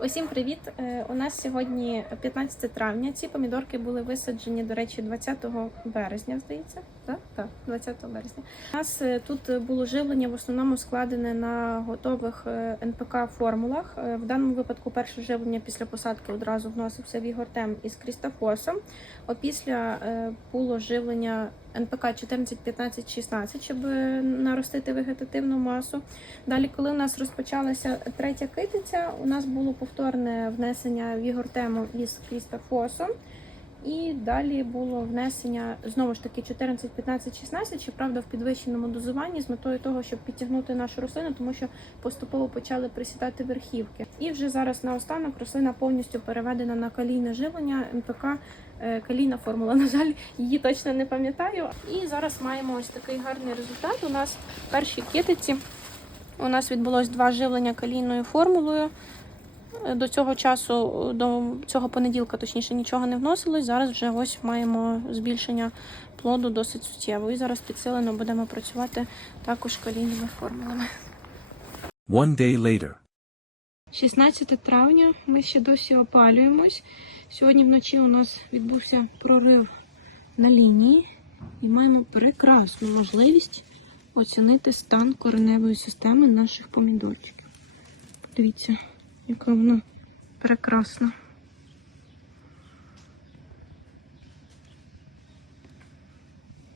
Усім привіт! Е, У нас сьогодні 15 травня. Ці помідорки були висаджені, до речі, 20 березня, здається. Так, так, 20 березня. У нас е, тут було живлення в основному складене на готових е, НПК формулах. Е, В даному випадку перше живлення після посадки одразу вносився в Ігортем із Крістофосом. Опісля було живлення НПК 14, 15, 16, щоб наростити вегетативну масу. Далі, коли у нас розпочалася третя китиця, у нас було повторне внесення вігортему із Крістофосом. І далі було внесення знову ж таки 14, 15, 16, щоправда, в підвищеному дозуванні з метою того, щоб підтягнути нашу рослину, тому що поступово почали присідати верхівки. І вже зараз наостанок рослина повністю переведена на калійне живлення НПК е, калійна формула. На жаль, її точно не пам'ятаю. І зараз маємо ось такий гарний результат. У нас перші китиці. У нас відбулось два живлення калійною формулою. До цього часу, до цього понеділка, точніше, нічого не вносилось. Зараз вже ось маємо збільшення плоду досить суттєво. І зараз підсилено будемо працювати також калійними формулами. One day later. 16 травня ми ще досі опалюємось. Сьогодні вночі у нас відбувся прорив на лінії і маємо прекрасну можливість оцінити стан кореневої системи наших помідорчиків. Подивіться, яка вона прекрасна.